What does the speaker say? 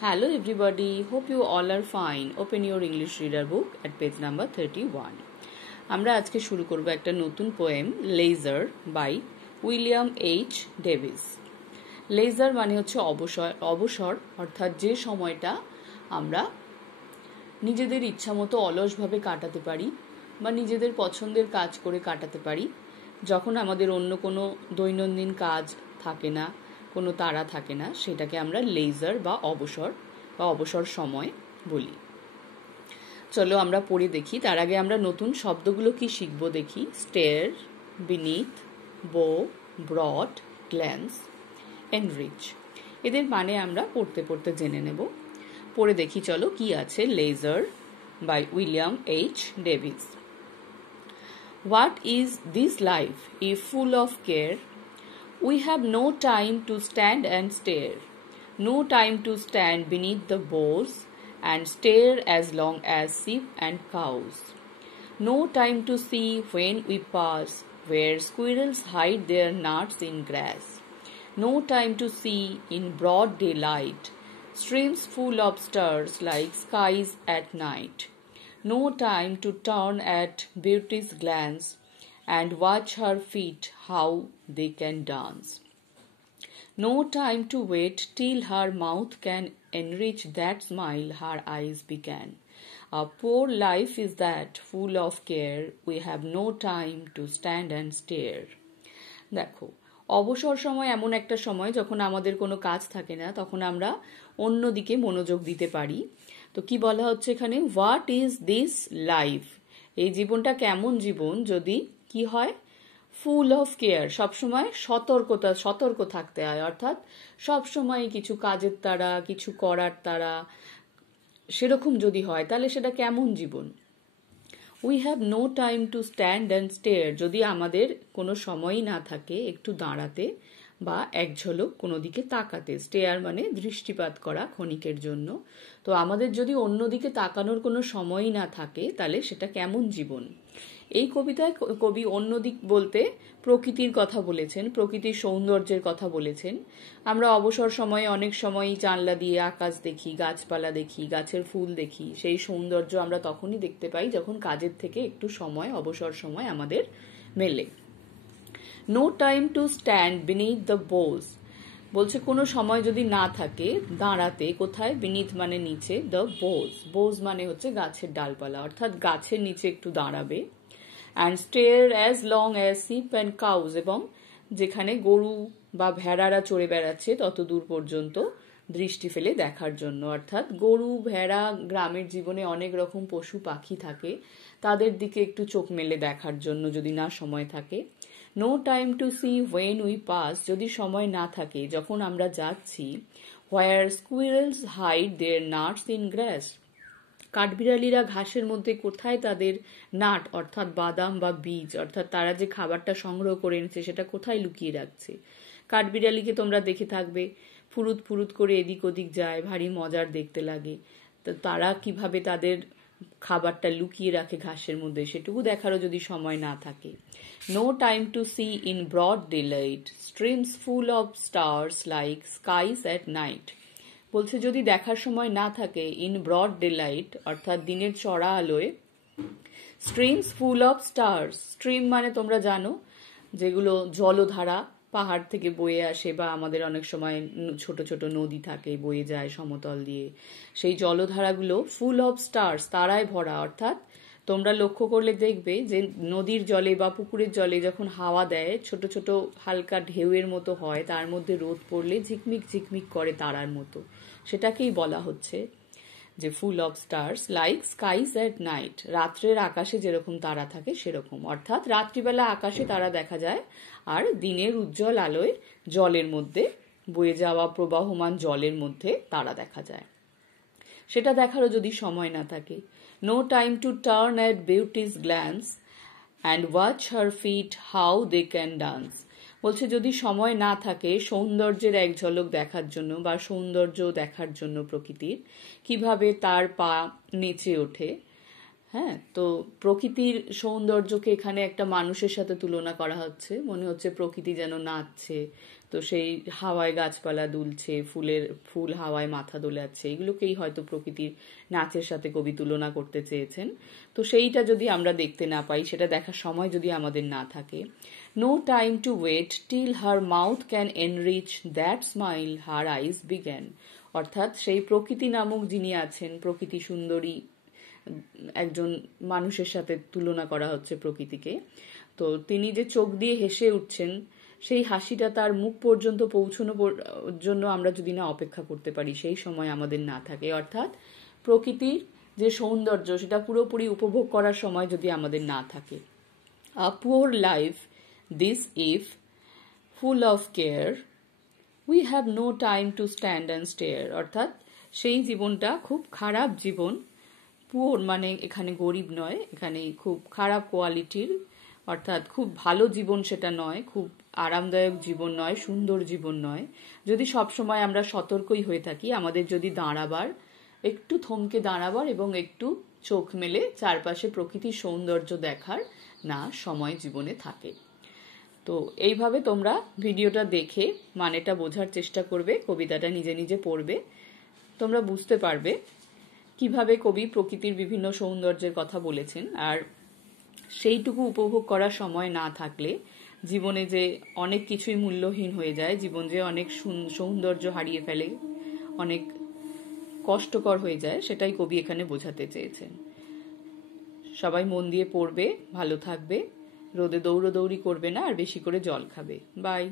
Hello everybody, hope you all are fine. Open your English reader book at page number 31. আমরা আজকে শুরু করব একটা নতুন poem leisure by William H Davies. Leisure মানে হচ্ছে অবসর অর্থাৎ যে সময়টা আমরা নিজেদের ইচ্ছামতো অলসভাবে কাটাতে পারি বা নিজেদের পছন্দের কাজ করে কাটাতে পারি, যখন আমাদের অন্য কোনো দৈনন্দিন কাজ থাকে না, কোনো তাড়া থাকে না, সেটাকে আমরা লেজার বা অবসর সময় বলি। চলো আমরা পড়ে দেখি। তার আগে আমরা নতুন শব্দগুলো কি শিখব দেখি। স্টেয়ার, বিনিথ, বো, ব্রড, গ্ল্যান্স, এনরিচ, এদের মানে আমরা পড়তে পড়তে জেনে নেব। পড়ে দেখি চলো কি আছে। Leisure by William H Davies. What is this life if full of care? We have no time to stand and stare, no time to stand beneath the boughs and stare as long as sheep and cows, no time to see when we pass where squirrels hide their nuts in grass, no time to see in broad daylight streams full of stars like skies at night, no time to turn at beauty's glance and watch her feet how they can dance, no time to wait till her mouth can enrich that smile her eyes began. A poor life is that, full of care, we have no time to stand and stare. দেখো, অবসর সময় এমন একটা সময় যখন আমাদের কোনো কাজ থাকে না, তখন আমরা অন্যদিকে মনোযোগ দিতে পারি। তো কি বলা হচ্ছে এখানে? What is this life? এই জীবনটা কেমন জীবন যদি কি হয়? ফুল অফ কেয়ার, সবসময় সতর্ক থাকতে হয়, অর্থাৎ সবসময় কিছু কাজের তাড়া, কিছু করার তাড়া, সেরকম যদি হয় তাহলে সেটা কেমন জীবন? We have no time to stand and stare, যদি আমাদের কোনো সময়ই না থাকে একটু দাঁড়াতে বা এক ঝলক কোনো দিকে তাকাতে। স্টেয়ার মানে দৃষ্টিপাত করা ক্ষণিকের জন্য। তো আমাদের যদি অন্যদিকে তাকানোর কোনো সময়ই না থাকে তাহলে সেটা কেমন জীবন? এই কবিতায় কবি অন্যদিক বলতে প্রকৃতির কথা বলেছেন, প্রকৃতির সৌন্দর্যের কথা বলেছেন। আমরা অবসর সময়ে অনেক সময়ই জানলা দিয়ে আকাশ দেখি, গাছপালা দেখি, গাছের ফুল দেখি। সেই সৌন্দর্য আমরা তখনই দেখতে পাই যখন কাজের থেকে একটু সময়, অবসর সময় আমাদের মেলে। No time to stand beneath the boughs, বলছে কোনো সময় যদি না থাকে দাঁড়াতে, কোথায়? বিনিথ মানে নিচে, দ্য বোজ মানে হচ্ছে গাছের ডালপালা, অর্থাৎ গাছের নিচে একটু দাঁড়াবে। And stare as long as sheep and cows, এবং যেখানে গরু বা ভেড়ারা চড়ে বেড়াচ্ছে তত দূর পর্যন্ত দৃষ্টি ফেলে দেখার জন্য। অর্থাৎ গরু, ভেড়া, গ্রামের জীবনে অনেক রকম পশু পাখি থাকে, তাদের দিকে একটু চোখ মেলে দেখার জন্য যদি না সময় থাকে। No time to see when we pass, যদি সময় না থাকে যখন আমরা যাচ্ছি। Where squirrels hide their nuts in grass, কাঠবিড়ালিরা ঘাসের মধ্যে কোথায় তাদের নাট অর্থাৎ বাদাম বা বীজ, অর্থাৎ তারা যে খাবারটা সংগ্রহ করে এনেছে সেটা কোথায় লুকিয়ে রাখছে। কাঠবিড়ালিকে তোমরা দেখে থাকবে, ফুরুত ফুরুত করে এদিক ওদিক যায়, ভারী মজার দেখতে লাগে। তো তারা কিভাবে তাদের খাবারটা লুকিয়ে রাখে ঘাসের মধ্যে, সেটুকু দেখারও যদি সময় না থাকে। No time to see in broad daylight streams full of stars like skies at night, বলছে যদি দেখার সময় না থাকে ইন ব্রড ডেলাইট অর্থাৎ দিনের চড়া আলোয়, streams full of stars, stream মানে তোমরা জানো যেগুলো জলধারা পাহাড় থেকে বয়ে আসে, বা আমাদের অনেক সময় ছোট ছোট নদী থাকে বয়ে যায় সমতল দিয়ে, সেই জলধারাগুলো ফুল অফ স্টার্স, তারায় ভরা। অর্থাৎ তোমরা লক্ষ্য করলে দেখবে যে নদীর জলে বা পুকুরের জলে যখন হাওয়া দেয় ছোট ছোট হালকা ঢেউয়ের মতো হয়, তার মধ্যে রোদ পড়লে ঝিকমিক ঝিকমিক করে তারার মতো, সেটাকেই বলা হচ্ছে যে ফুল of stars like skies at night, রাত্রের আকাশে যেরকম তারা থাকে সেরকম। অর্থাৎ রাত্রিবেলা আকাশে তারা দেখা যায়, আর দিনের উজ্জ্বল আলোয় জলের মধ্যে বয়ে যাওয়া প্রবাহমান জলের মধ্যে তারা দেখা যায়, সেটা দেখারও যদি সময় না থাকে। No time to turn at beauty's glance and watch her feet how they can dance, বলছে যদি সময় না থাকে সৌন্দর্যের এক ঝলক দেখার জন্য বা সৌন্দর্য দেখার জন্য প্রকৃতির, কিভাবে তার পা নেচে ওঠে। হ্যাঁ, তো প্রকৃতির সৌন্দর্যকে এখানে একটা মানুষের সাথে তুলনা করা হচ্ছে, মনে হচ্ছে প্রকৃতি যেন নাচছে, তো সেই হাওয়ায় গাছপালা দুলছে, ফুল হাওয়ায় মাথা দোলাচ্ছে, এগুলোকেই হয়তো প্রকৃতির নাচের সাথে কবি তুলনা করতে চেয়েছেন। তো সেইটা যদি আমরা দেখতে না পাই, সেটা দেখার সময় যদি আমাদের না থাকে, no time to wait till her mouth can enrich that smile her eyes began. অর্থাৎ সেই প্রকৃতি নামক যিনি আছেন, প্রকৃতি সুন্দরী একজন মানুষের সাথে তুলনা করা হচ্ছে প্রকৃতিকে। তো তিনি যে চোখ দিয়ে হেসে উঠছেন, সেই হাসিটা তার মুখ পর্যন্ত পৌঁছানোর জন্য আমরা যদি না অপেক্ষা করতে পারি, সেই সময় আমাদের না থাকে, অর্থাৎ প্রকৃতির যে সৌন্দর্য সেটা পুরোপুরি উপভোগ করার সময় যদি আমাদের না থাকে। A poor life this if full of care we have no time to stand and stare. অর্থাৎ সেই জীবনটা খুব খারাপ জীবন। পুয়ার মানে এখানে গরিব নয়, এখানে খুব খারাপ কোয়ালিটির, অর্থাৎ খুব ভালো জীবন সেটা নয়, খুব আরামদায়ক জীবন নয়, সুন্দর জীবন নয়। যদি সবসময় আমরা সতর্কই হয়ে থাকি, আমাদের যদি একটু থমকে দাঁড়াবার এবং একটু চোখ মেলে চারপাশে প্রকৃতির সৌন্দর্য দেখার না সময় জীবনে থাকে। তো এইভাবে তোমরা ভিডিওটা দেখে মানেটা বোঝার চেষ্টা করবে, কবিতাটা নিজে নিজে পড়বে, তোমরা বুঝতে পারবে কিভাবে কবি প্রকৃতির বিভিন্ন সৌন্দর্যের কথা বলেছেন। আর সেইটুকু উপভোগ করার সময় না থাকলে জীবনে যে অনেক কিছুই মূল্যহীন হয়ে যায়, জীবন যে অনেক সৌন্দর্য হারিয়ে ফেলে, অনেক কষ্টকর হয়ে যায়, সেটাই কবি এখানে বোঝাতে চেয়েছেন। সবাই মন দিয়ে পড়বে, ভালো থাকবে, রোদে দৌড়াদৌড়ি করবে না, আর বেশি করে জল খাবে। বাই।